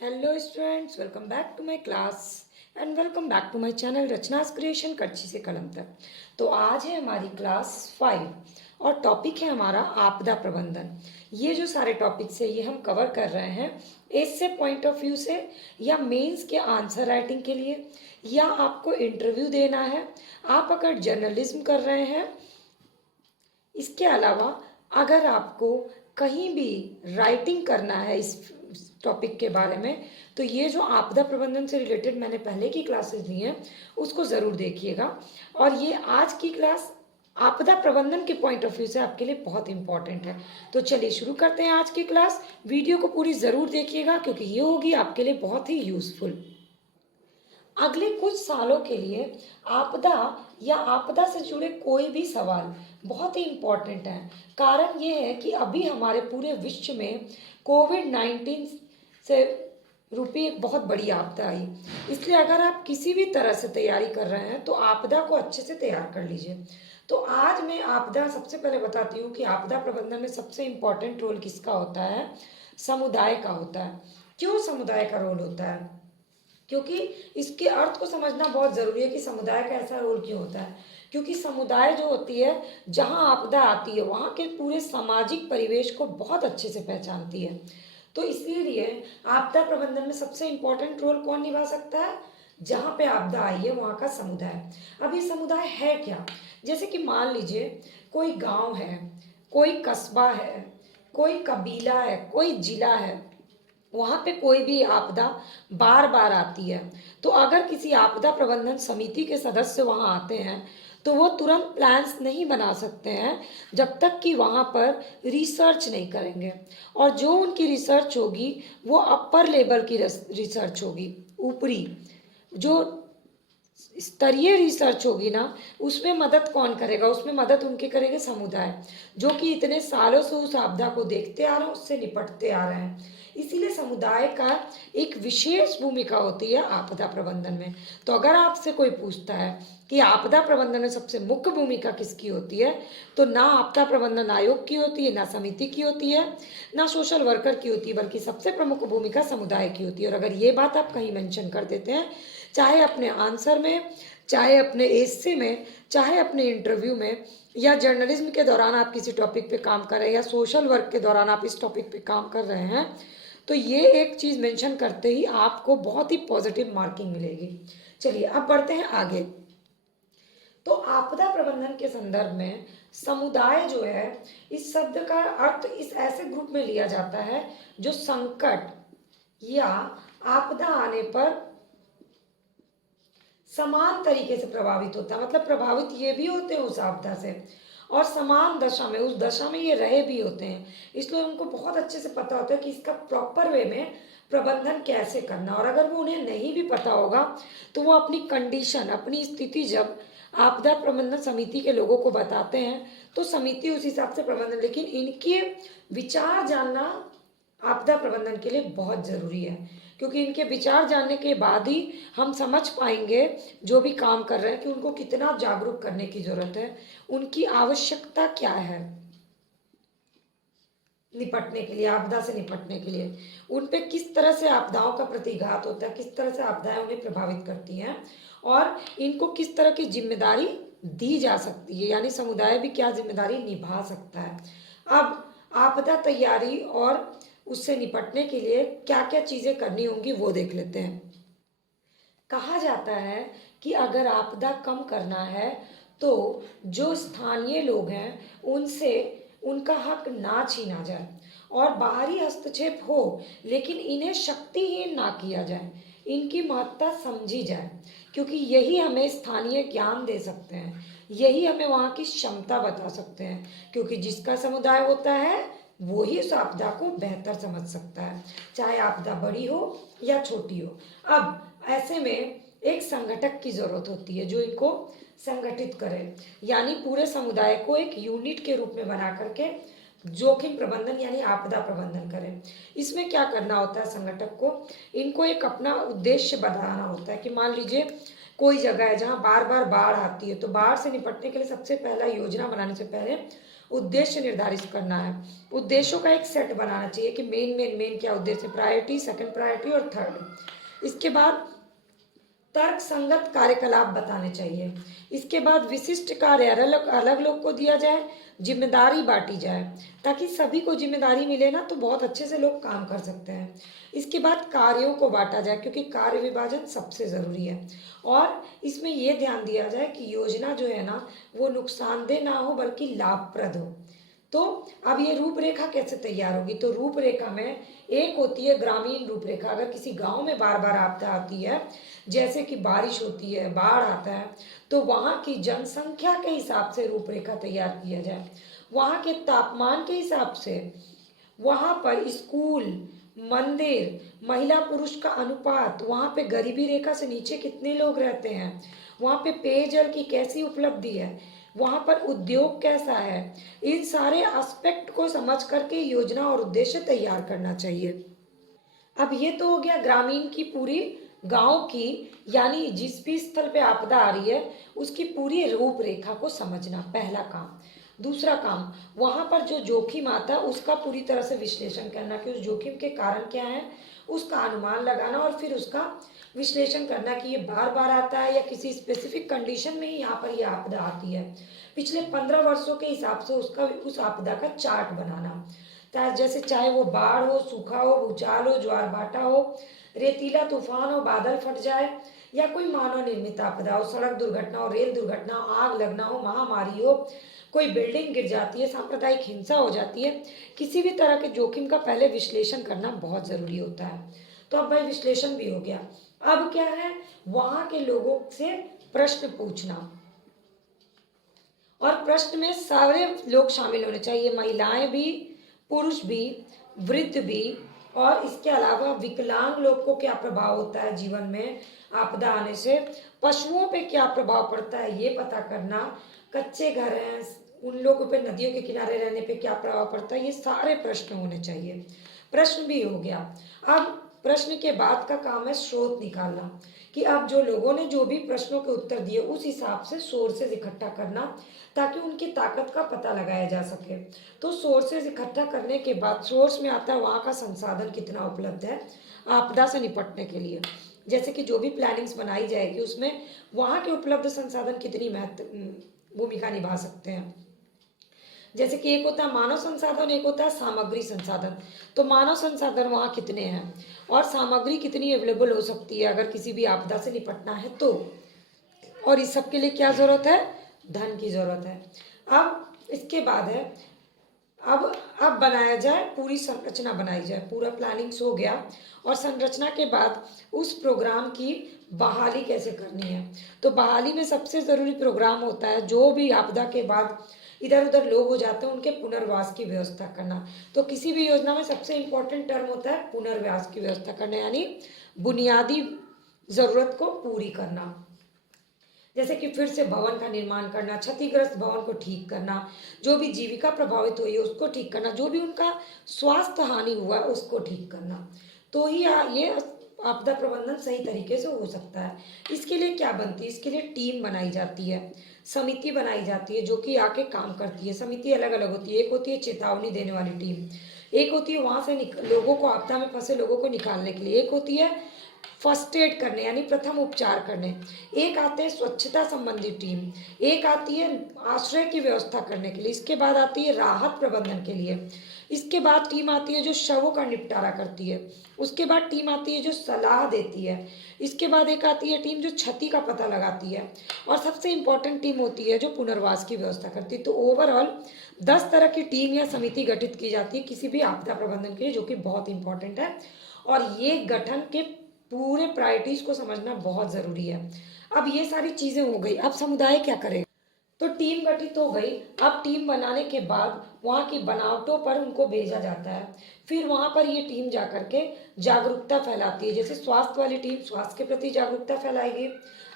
Hello students, welcome back to my class and welcome back to my channel Rachna's creation कच्ची से कलम तक। तो आज है हमारी क्लास 5 और टॉपिक है हमारा आपदा प्रबंधन। ये जो सारे टॉपिक्स है ये हम कवर कर रहे हैं ऐसे पॉइंट ऑफ व्यू से, या मेंस के आंसर राइटिंग के लिए, या आपको इंटरव्यू देना है, आप अगर जर्नलिज्म कर रहे हैं। इसके अलावा अगर आपको कहीं भी राइटिंग करना है इस टॉपिक के बारे में, तो ये जो आपदा प्रबंधन से रिलेटेड मैंने पहले की क्लासेस ली हैं उसको ज़रूर देखिएगा। और ये आज की क्लास आपदा प्रबंधन के पॉइंट ऑफ व्यू से आपके लिए बहुत इंपॉर्टेंट है। तो चलिए शुरू करते हैं आज की क्लास। वीडियो को पूरी ज़रूर देखिएगा क्योंकि ये होगी आपके लिए बहुत ही यूज़फुल। अगले कुछ सालों के लिए आपदा या आपदा से जुड़े कोई भी सवाल बहुत ही इम्पोर्टेंट है। कारण ये है कि अभी हमारे पूरे विश्व में कोविड-19 से रूपी एक बहुत बड़ी आपदा आई। इसलिए अगर आप किसी भी तरह से तैयारी कर रहे हैं तो आपदा को अच्छे से तैयार कर लीजिए। तो आज मैं आपदा सबसे पहले बताती हूँ कि आपदा प्रबंधन में सबसे इम्पोर्टेंट रोल किसका होता है? समुदाय का होता है। क्यों समुदाय का रोल होता है? क्योंकि इसके अर्थ को समझना बहुत ज़रूरी है कि समुदाय का ऐसा रोल क्यों होता है। क्योंकि समुदाय जो होती है, जहाँ आपदा आती है वहाँ के पूरे सामाजिक परिवेश को बहुत अच्छे से पहचानती है। तो इसीलिए आपदा प्रबंधन में सबसे इम्पोर्टेंट रोल कौन निभा सकता है? जहाँ पे आपदा आई है वहाँ का समुदाय। अब ये समुदाय है क्या? जैसे कि मान लीजिए कोई गांव है, कोई कस्बा है, कोई कबीला है, कोई जिला है, वहाँ पे कोई भी आपदा बार बार आती है। तो अगर किसी आपदा प्रबंधन समिति के सदस्य वहाँ आते हैं तो वो तुरंत प्लान्स नहीं बना सकते हैं जब तक कि वहाँ पर रिसर्च नहीं करेंगे। और जो उनकी रिसर्च होगी वो अपर लेवल की रिसर्च होगी, ऊपरी जो स्तरीय रिसर्च होगी ना, उसमें मदद कौन करेगा? उसमें मदद उनके करेंगे समुदाय, जो कि इतने सालों से उस आपदा को देखते आ रहे हैं, उससे निपटते आ रहे हैं। इसीलिए समुदाय का एक विशेष भूमिका होती है आपदा प्रबंधन में। तो अगर आपसे कोई पूछता है कि आपदा प्रबंधन में सबसे मुख्य भूमिका किसकी होती है, तो ना आपदा प्रबंधन आयोग की होती है, ना समिति की होती है, ना सोशल वर्कर की होती है, बल्कि सबसे प्रमुख भूमिका समुदाय की होती है। और अगर ये बात आप कहीं मेंशन कर देते हैं, चाहे अपने आंसर में, चाहे अपने एस्से में, चाहे अपने इंटरव्यू में, या जर्नलिज्म के दौरान आप किसी टॉपिक पे काम कर रहे हैं, या सोशल वर्क के दौरान आप इस टॉपिक पे काम कर रहे हैं, तो ये एक चीज़ मेंशन करते ही आपको बहुत ही पॉजिटिव मार्किंग मिलेगी। चलिए अब बढ़ते हैं आगे। तो आपदा प्रबंधन के संदर्भ में समुदाय जो है, इस शब्द का अर्थ इस ऐसे ग्रुप में लिया जाता है जो संकट या आपदा आने पर समान तरीके से प्रभावित होता है। मतलब प्रभावित ये भी होते हैं उस आपदा से, और समान दशा में, उस दशा में ये रहे भी होते हैं। इसलिए उनको बहुत अच्छे से पता होता है कि इसका प्रॉपर वे में प्रबंधन कैसे करना। और अगर वो उन्हें नहीं भी पता होगा तो वो अपनी कंडीशन, अपनी स्थिति जब आपदा प्रबंधन समिति के लोगों को बताते हैं तो समिति उस हिसाब से प्रबंधन, लेकिन इनके विचार जानना आपदा प्रबंधन के लिए बहुत ज़रूरी है। क्योंकि इनके विचार जानने के बाद ही हम समझ पाएंगे जो भी काम कर रहे हैं कि उनको कितना जागरूक करने की ज़रूरत है, उनकी आवश्यकता क्या है निपटने के लिए, आपदा से निपटने के लिए, उन पे किस तरह से आपदाओं का प्रतिघात होता है, किस तरह से आपदाएं उन्हें प्रभावित करती हैं, और इनको किस तरह की जिम्मेदारी दी जा सकती है, यानी समुदाय भी क्या जिम्मेदारी निभा सकता है। अब आपदा तैयारी और उससे निपटने के लिए क्या क्या चीज़ें करनी होंगी वो देख लेते हैं। कहा जाता है कि अगर आपदा कम करना है तो जो स्थानीय लोग हैं उनसे उनका हक ना छीना जाए, और बाहरी हस्तक्षेप हो लेकिन इन्हें शक्तिहीन ना किया जाए, इनकी महत्ता समझी जाए। क्योंकि यही हमें स्थानीय ज्ञान दे सकते हैं, यही हमें वहाँ की क्षमता बता सकते हैं। क्योंकि जिसका समुदाय होता है वो ही उस आपदा को बेहतर समझ सकता है, चाहे आपदा बड़ी हो या छोटी हो। अब ऐसे में एक संगठक की ज़रूरत होती है जो इनको संगठित करे, यानी पूरे समुदाय को एक यूनिट के रूप में बना करके जोखिम प्रबंधन यानी आपदा प्रबंधन करें। इसमें क्या करना होता है संगठक को? इनको एक अपना उद्देश्य बताना होता है कि मान लीजिए कोई जगह है जहाँ बार बार बाढ़ आती है, तो बाढ़ से निपटने के लिए सबसे पहला योजना बनाने से पहले उद्देश्य निर्धारित करना है, उद्देश्यों का एक सेट बनाना चाहिए कि मेन क्या उद्देश्य, प्रायोरिटी, सेकंड प्रायोरिटी और थर्ड। इसके बाद तर्क संगत कार्यकलाप बताने चाहिए। इसके बाद विशिष्ट कार्य अलग अलग लोग को दिया जाए, जिम्मेदारी बांटी जाए, ताकि सभी को जिम्मेदारी मिले ना तो बहुत अच्छे से लोग काम कर सकते हैं। इसके बाद कार्यों को बांटा जाए, क्योंकि कार्य विभाजन सबसे ज़रूरी है। और इसमें यह ध्यान दिया जाए कि योजना जो है ना वो नुकसानदेह ना हो बल्कि लाभप्रद हो। तो अब ये रूपरेखा कैसे तैयार होगी, तो रूपरेखा में एक होती है ग्रामीण रूपरेखा। अगर किसी गांव में बार बार आपदा आती है, जैसे कि बारिश होती है, बाढ़ आता है, तो वहाँ की जनसंख्या के हिसाब से रूपरेखा तैयार किया जाए, वहाँ के तापमान के हिसाब से, वहाँ पर स्कूल, मंदिर, महिला पुरुष का अनुपात, वहाँ पे गरीबी रेखा से नीचे कितने लोग रहते हैं, वहाँ पे पेयजल की कैसी उपलब्धि है, वहाँ पर उद्योग कैसा है, इन सारे एस्पेक्ट को समझ करके योजना और उद्देश्य तैयार करना चाहिए। अब ये तो हो गया ग्रामीण की पूरी गांव की, यानी जिस भी स्थल पे आपदा आ रही है उसकी पूरी रूपरेखा को समझना, पहला काम। दूसरा काम, वहां पर जो जोखिम आता है उसका पूरी तरह से विश्लेषण करना कि उस जोखिम के कारण क्या है, उसका अनुमान लगाना और फिर उसका विश्लेषण करना कि ये बार बार आता है या किसी स्पेसिफिक कंडीशन में ही यहाँ पर ये आपदा आती है। पिछले 15 वर्षों के हिसाब से उसका उस आपदा का चार्ट बनाना, जैसे चाहे वो बाढ़ हो, सूखा हो, भूचाल हो, ज्वार भाटा हो, रेतीला तूफान हो, बादल फट जाए, या कोई मानव निर्मित आपदा हो, सड़क दुर्घटना हो, रेल दुर्घटना हो, आग लगना हो, महामारी हो, कोई बिल्डिंग गिर जाती है, सांप्रदायिक हिंसा हो जाती है, किसी भी तरह के जोखिम का पहले विश्लेषण करना बहुत जरूरी होता है। तो अब भाई विश्लेषण भी हो गया, अब क्या है, वहां के लोगों से प्रश्न पूछना, और प्रश्न में सारे लोग शामिल होने चाहिए, महिलाएं भी, पुरुष भी, वृद्ध भी, और इसके अलावा विकलांग लोग को क्या प्रभाव होता है जीवन में आपदा आने से, पशुओं पे क्या प्रभाव पड़ता है ये पता करना, कच्चे घर हैं उन लोगों पे, नदियों के किनारे रहने पे क्या प्रभाव पड़ता है, ये सारे प्रश्न होने चाहिए। प्रश्न भी हो गया। अब प्रश्न के बाद का काम है स्रोत निकालना, कि अब जो लोगों ने जो भी प्रश्नों के उत्तर दिए उस हिसाब से सोर्सेज इकट्ठा करना, ताकि उनकी ताकत का पता लगाया जा सके। तो सोर्सेज इकट्ठा करने के बाद सोर्स में आता है वहाँ का संसाधन कितना उपलब्ध है आपदा से निपटने के लिए, जैसे कि जो भी प्लानिंग्स बनाई जाएगी उसमें वहाँ के उपलब्ध संसाधन कितनी महत्व भूमिका निभा सकते हैं। जैसे कि एक होता है मानव संसाधन, एक होता है सामग्री संसाधन। तो मानव संसाधन वहाँ कितने हैं और सामग्री कितनी अवेलेबल हो सकती है अगर किसी भी आपदा से निपटना है तो, और इस सब के लिए क्या जरूरत है, धन की जरूरत है। अब इसके बाद है, अब बनाया जाए, पूरी संरचना बनाई जाए, पूरा प्लानिंग्स हो गया, और संरचना के बाद उस प्रोग्राम की बहाली कैसे करनी है। तो बहाली में सबसे ज़रूरी प्रोग्राम होता है जो भी आपदा के बाद इधर उधर लोग हो जाते हैं उनके पुनर्वास की व्यवस्था करना। तो किसी भी योजना में सबसे इम्पोर्टेंट टर्म होता है पुनर्वास की व्यवस्था करना, यानी बुनियादी ज़रूरत को पूरी करना, जैसे कि फिर से भवन का निर्माण करना, क्षतिग्रस्त भवन को ठीक करना, जो भी जीविका प्रभावित हुई है उसको ठीक करना, जो भी उनका स्वास्थ्य हानि हुआ है उसको ठीक करना। तो ही ये आपदा प्रबंधन सही तरीके से हो सकता है। इसके लिए क्या बनती है, इसके लिए टीम बनाई जाती है, समिति बनाई जाती है जो कि आके काम करती है। समिति अलग अलग होती है, एक होती है चेतावनी देने वाली टीम, एक होती है वहाँ से लोगों को, आपदा में फंसे लोगों को निकालने के लिए, एक होती है फर्स्ट एड करने यानी प्रथम उपचार करने, एक आते हैं स्वच्छता संबंधी टीम, एक आती है आश्रय की व्यवस्था करने के लिए, इसके बाद आती है राहत प्रबंधन के लिए, इसके बाद टीम आती है जो शवों का निपटारा करती है, उसके बाद टीम आती है जो सलाह देती है, इसके बाद एक आती है टीम जो क्षति का पता लगाती है, और सबसे इम्पोर्टेंट टीम होती है जो पुनर्वास की व्यवस्था करती है। तो ओवरऑल 10 तरह की टीम या समिति गठित की जाती है किसी भी आपदा प्रबंधन के लिए, जो कि बहुत इंपॉर्टेंट है, और ये गठन के पूरे प्रायोरिटीज को समझना बहुत ज़रूरी है। अब ये सारी चीज़ें हो गई, अब समुदाय क्या करे, तो टीम गठित हो गई। अब टीम बनाने के बाद वहाँ की बनावटों पर उनको भेजा जाता है, फिर वहाँ पर ये टीम जा करके जागरूकता फैलाती है। जैसे स्वास्थ्य वाली टीम स्वास्थ्य के प्रति जागरूकता फैलाएगी,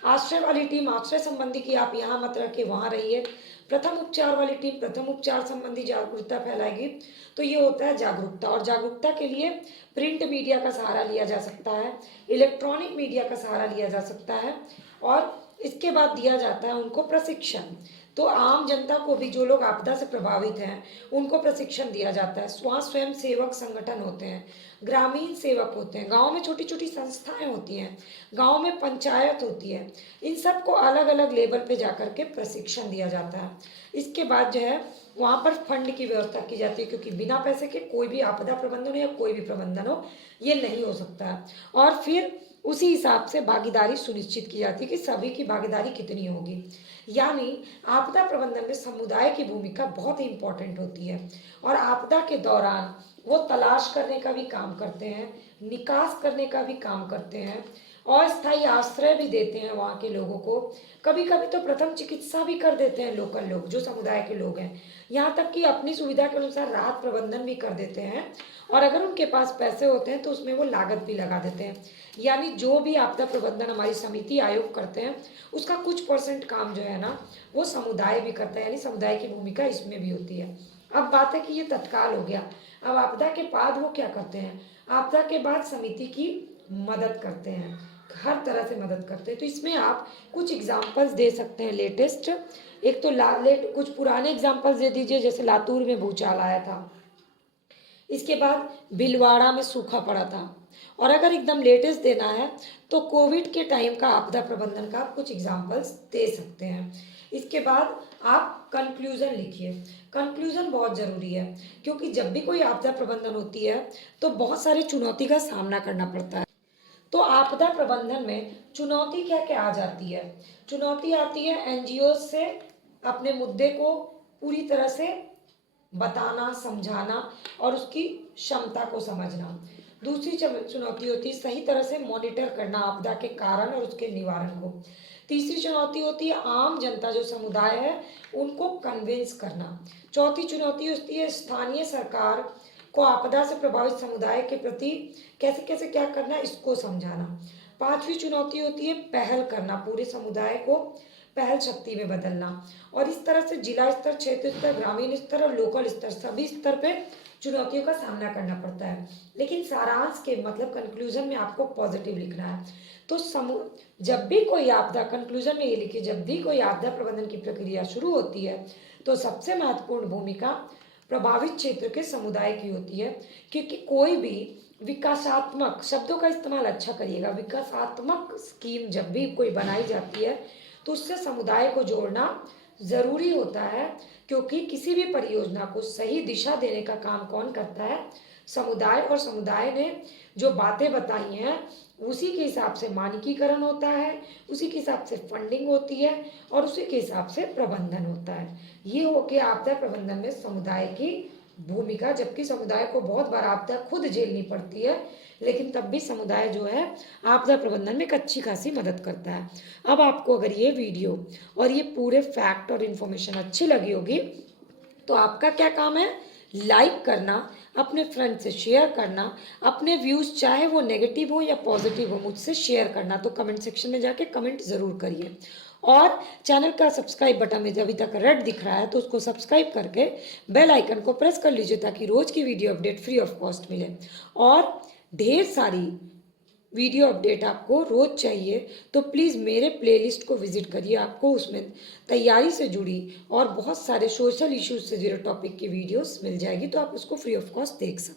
आश्रय वाली टीम आश्रय संबंधी की आप यहाँ मत रह के वहाँ रहिए, प्रथम उपचार वाली टीम प्रथम उपचार संबंधी जागरूकता फैलाएगी। तो ये होता है जागरूकता, और जागरूकता के लिए प्रिंट मीडिया का सहारा लिया जा सकता है, इलेक्ट्रॉनिक मीडिया का सहारा लिया जा सकता है, और इसके बाद दिया जाता है उनको प्रशिक्षण। तो आम जनता को भी, जो लोग आपदा से प्रभावित हैं, उनको प्रशिक्षण दिया जाता है। वहाँ स्वयं सेवक संगठन होते हैं, ग्रामीण सेवक होते हैं, गांव में छोटी छोटी संस्थाएं होती हैं, गांव में पंचायत होती है। इन सबको अलग अलग लेवल पे जाकर के प्रशिक्षण दिया जाता है। इसके बाद जो है वहाँ पर फंड की व्यवस्था की जाती है, क्योंकि बिना पैसे के कोई भी आपदा प्रबंधन हो या कोई भी प्रबंधन हो, ये नहीं हो सकता है। और फिर उसी हिसाब से भागीदारी सुनिश्चित की जाती है कि सभी की भागीदारी कितनी होगी। यानी आपदा प्रबंधन में समुदाय की भूमिका बहुत ही इंपॉर्टेंट होती है। और आपदा के दौरान वो तलाश करने का भी काम करते हैं, निकास करने का भी काम करते हैं, अस्थायी आश्रय भी देते हैं वहाँ के लोगों को। कभी कभी तो प्रथम चिकित्सा भी कर देते हैं लोकल लोग, जो समुदाय के लोग हैं। यहाँ तक कि अपनी सुविधा के अनुसार राहत प्रबंधन भी कर देते हैं, और अगर उनके पास पैसे होते हैं तो उसमें वो लागत भी लगा देते हैं। यानी जो भी आपदा प्रबंधन हमारी समिति आयोग करते हैं, उसका कुछ % काम जो है ना, वो समुदाय भी करता है, यानी समुदाय की भूमिका इसमें भी होती है। अब बात है कि ये तत्काल हो गया। अब आपदा के बाद वो क्या करते हैं? आपदा के बाद समिति की मदद करते हैं, हर तरह से मदद करते हैं। तो इसमें आप कुछ एग्जाम्पल्स दे सकते हैं लेटेस्ट। एक तो कुछ पुराने एग्जाम्पल्स दे दीजिए, जैसे लातूर में भूचाल आया था, इसके बाद भीलवाड़ा में सूखा पड़ा था। और अगर एकदम लेटेस्ट देना है तो कोविड के टाइम का आपदा प्रबंधन का आप कुछ एग्जाम्पल्स दे सकते हैं। इसके बाद आप कंक्लूजन लिखिए। कंक्लूजन बहुत ज़रूरी है, क्योंकि जब भी कोई आपदा प्रबंधन होती है तो बहुत सारी चुनौती का सामना करना पड़ता है। तो आपदा प्रबंधन में चुनौती क्या क्या आ जाती है? चुनौती आती है एनजीओ से अपने मुद्दे को पूरी तरह से बताना, समझाना और उसकी क्षमता को समझना। दूसरी चुनौती होती है सही तरह से मॉनिटर करना आपदा के कारण और उसके निवारण को। तीसरी चुनौती होती है आम जनता, जो समुदाय है, उनको कन्विंस करना। चौथी चुनौती होती है स्थानीय सरकार को आपदा से प्रभावित समुदाय के प्रति कैसे कैसे क्या करना है, इसको समझाना। पांचवी चुनौती होती है पहल करना, पूरे समुदाय को पहल शक्ति में बदलना। और इस तरह से जिला स्तर, क्षेत्र स्तर, ग्रामीण स्तर और लोकल स्तर, सभी स्तर पे चुनौतियों का सामना करना पड़ता है। लेकिन सारांश के मतलब कंक्लूजन में आपको पॉजिटिव लिखना है। तो जब भी कोई आपदा, कंक्लूजन में ये लिखिए, जब भी कोई आपदा प्रबंधन की प्रक्रिया शुरू होती है तो सबसे महत्वपूर्ण भूमिका प्रभावित क्षेत्र के समुदाय की होती है। क्योंकि कोई भी विकासात्मक, शब्दों का इस्तेमाल अच्छा करिएगा, विकासात्मक स्कीम जब भी कोई बनाई जाती है तो उससे समुदाय को जोड़ना ज़रूरी होता है। क्योंकि किसी भी परियोजना को सही दिशा देने का काम कौन करता है? समुदाय। और समुदाय ने जो बातें बताई हैं उसी के हिसाब से मानकीकरण होता है, उसी के हिसाब से फंडिंग होती है और उसी के हिसाब से प्रबंधन होता है। ये हो के आपदा प्रबंधन में समुदाय की भूमिका। जबकि समुदाय को बहुत बार आपदा खुद झेलनी पड़ती है, लेकिन तब भी समुदाय जो है आपदा प्रबंधन में एक अच्छी खासी मदद करता है। अब आपको अगर ये वीडियो और ये पूरे फैक्ट और इन्फॉर्मेशन अच्छी लगी होगी तो आपका क्या काम है? लाइक करना, अपने फ्रेंड से शेयर करना, अपने व्यूज़ चाहे वो नेगेटिव हो या पॉजिटिव हो मुझसे शेयर करना। तो कमेंट सेक्शन में जाके कमेंट ज़रूर करिए। और चैनल का सब्सक्राइब बटन में अभी तक रेड दिख रहा है तो उसको सब्सक्राइब करके बेल आइकन को प्रेस कर लीजिए, ताकि रोज़ की video update free of cost मिले। और ढेर सारी वीडियो अपडेट आपको रोज़ चाहिए तो प्लीज़ मेरे प्लेलिस्ट को विजिट करिए। आपको उसमें तैयारी से जुड़ी और बहुत सारे सोशल इश्यूज से जुड़े टॉपिक की वीडियोस मिल जाएगी, तो आप उसको फ्री ऑफ कॉस्ट देख सकते हैं।